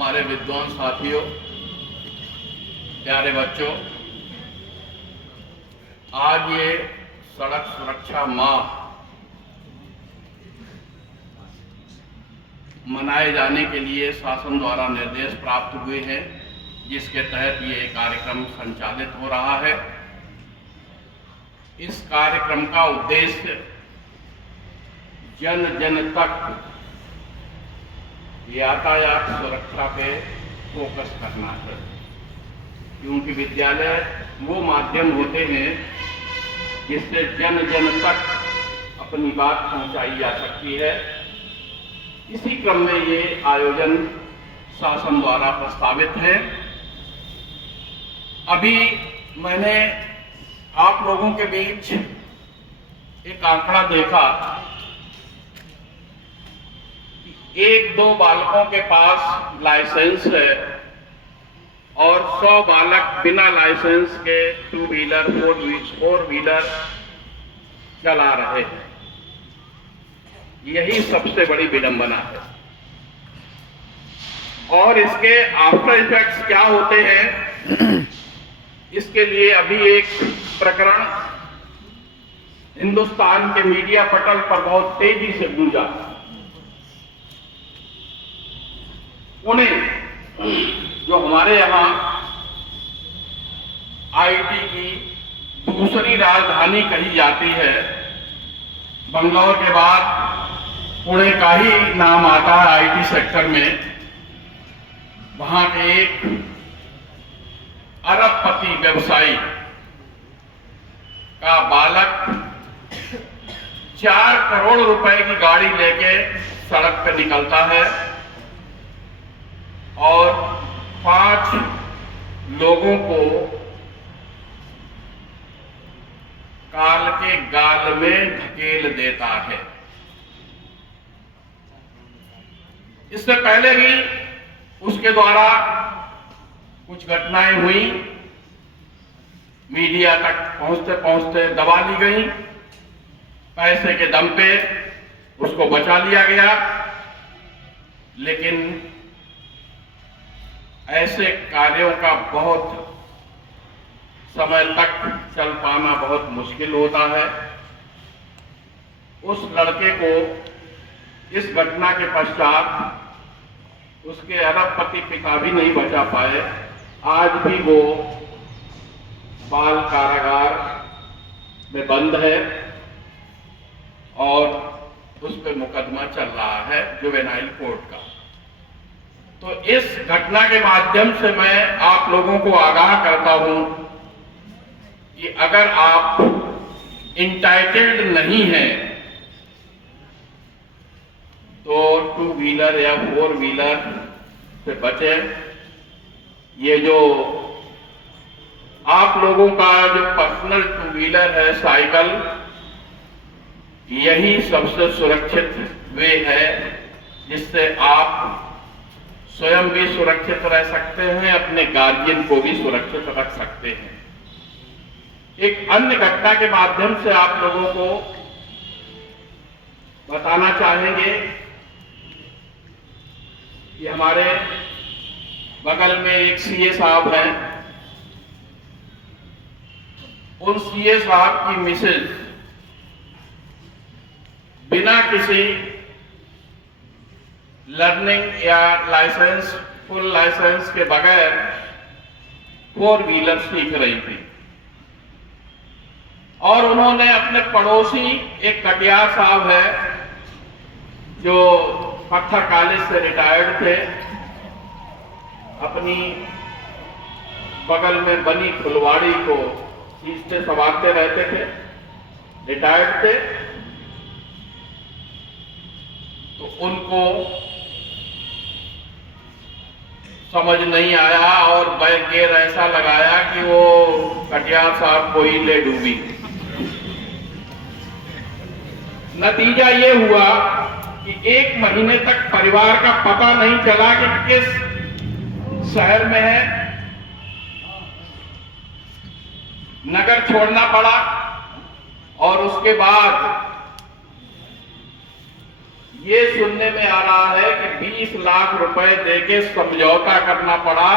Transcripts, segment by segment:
हमारे विद्वान साथियों, प्यारे बच्चों, आज ये सड़क सुरक्षा माह मनाए जाने के लिए शासन द्वारा निर्देश प्राप्त हुए हैं, जिसके तहत ये कार्यक्रम संचालित हो रहा है। इस कार्यक्रम का उद्देश्य जन जन तक यातायात सुरक्षा पे फोकस करना है, क्योंकि विद्यालय वो माध्यम होते हैं जिससे जन जन तक अपनी बात पहुंचाई जा सकती है। इसी क्रम में ये आयोजन शासन द्वारा प्रस्तावित है। अभी मैंने आप लोगों के बीच एक आंकड़ा देखा, 1-2 बालकों के पास लाइसेंस है और 100 बालक बिना लाइसेंस के 2 व्हीलर 4 व्हीलर चला रहे हैं। यही सबसे बड़ी विडंबना है। और इसके आफ्टर इफेक्ट्स क्या होते हैं, इसके लिए अभी एक प्रकरण हिंदुस्तान के मीडिया पटल पर बहुत तेजी से गूंजा। पुणे, जो हमारे यहाँ आईटी की दूसरी राजधानी कही जाती है, बंगलौर के बाद पुणे का ही नाम आता है आईटी सेक्टर में। वहां के एक अरबपति व्यवसायी का बालक 4 करोड़ रुपए की गाड़ी लेके सड़क पे निकलता है और 5 लोगों को काल के गाल में धकेल देता है। इससे पहले भी उसके द्वारा कुछ घटनाएं हुई, मीडिया तक पहुंचते पहुंचते दबा ली गई, पैसे के दम पे उसको बचा लिया गया। लेकिन ऐसे कार्यों का बहुत समय तक चल पाना बहुत मुश्किल होता है। उस लड़के को इस घटना के पश्चात उसके अरबपति पिता भी नहीं बचा पाए। आज भी वो बाल कारागार में बंद है और उस पर मुकदमा चल रहा है जुवेनाइल कोर्ट का। तो इस घटना के माध्यम से मैं आप लोगों को आगाह करता हूं कि अगर आप इंटाइटल्ड नहीं हैं तो 2 व्हीलर या 4 व्हीलर से बचें। ये जो आप लोगों का जो पर्सनल 2 व्हीलर है, साइकिल, यही सबसे सुरक्षित वे है जिससे आप स्वयं भी सुरक्षित रह सकते हैं, अपने गार्जियन को भी सुरक्षित रख सकते हैं। एक अन्य घटना के माध्यम से आप लोगों को बताना चाहेंगे कि हमारे बगल में एक सीए साहब हैं। उन सीए साहब की मिसेज बिना किसी लर्निंग या लाइसेंस, फुल लाइसेंस के बगैर 4 व्हीलर सीख रही थी और उन्होंने अपने पड़ोसी एक कटियार साहब है जो पत्थर कॉलेज से रिटायर्ड थे, अपनी बगल में बनी फुलवाड़ी को खींचते संवारते रहते थे, रिटायर्ड थे। तो उनको समझ नहीं आया और बैक गियर ऐसा लगाया कि वो कटियार साहब को ही ले डूबी। नतीजा ये हुआ कि 1 महीने तक परिवार का पता नहीं चला कि किस शहर में है। नगर छोड़ना पड़ा और उसके बाद ये सुनने में आ रहा है कि 20 लाख रुपए देके समझौता करना पड़ा,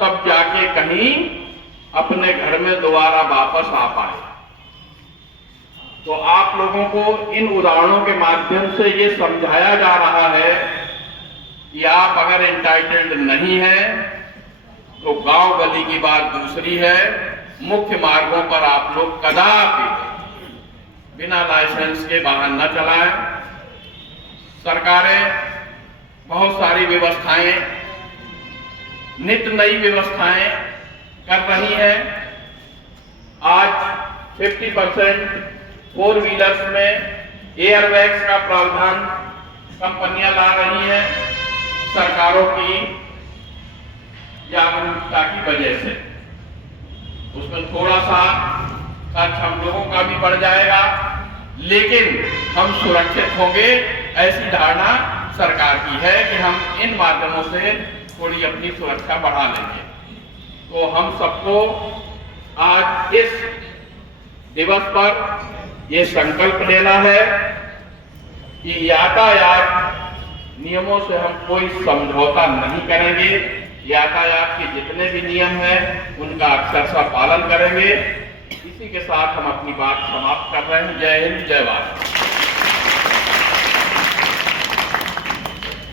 तब जाके कहीं अपने घर में दोबारा वापस आ पाए। तो आप लोगों को इन उदाहरणों के माध्यम से ये समझाया जा रहा है कि आप अगर एंटाइटल्ड नहीं हैं तो गांव गली की बात दूसरी है, मुख्य मार्गों पर आप लोग कदापि बिना लाइसेंस के वाहन न चलाएं। सरकारें बहुत सारी व्यवस्थाएं, नित नई व्यवस्थाएं कर रही हैं। आज 50% 4 व्हीलर्स में एयरबैग्स का प्रावधान कंपनियां ला रही हैं सरकारों की जागरूकता की वजह से। उसमें थोड़ा सा खर्च हम लोगों का भी बढ़ जाएगा, लेकिन हम सुरक्षित होंगे, ऐसी धारणा सरकार की है कि हम इन माध्यमों से थोड़ी अपनी सुरक्षा बढ़ा लेंगे। तो हम सबको आज इस दिवस पर ये संकल्प लेना है कि यातायात नियमों से हम कोई समझौता नहीं करेंगे। यातायात के जितने भी नियम हैं उनका अक्षरशः पालन करेंगे। इसी के साथ हम अपनी बात समाप्त कर रहे हैं। जय हिंद, जय भारत।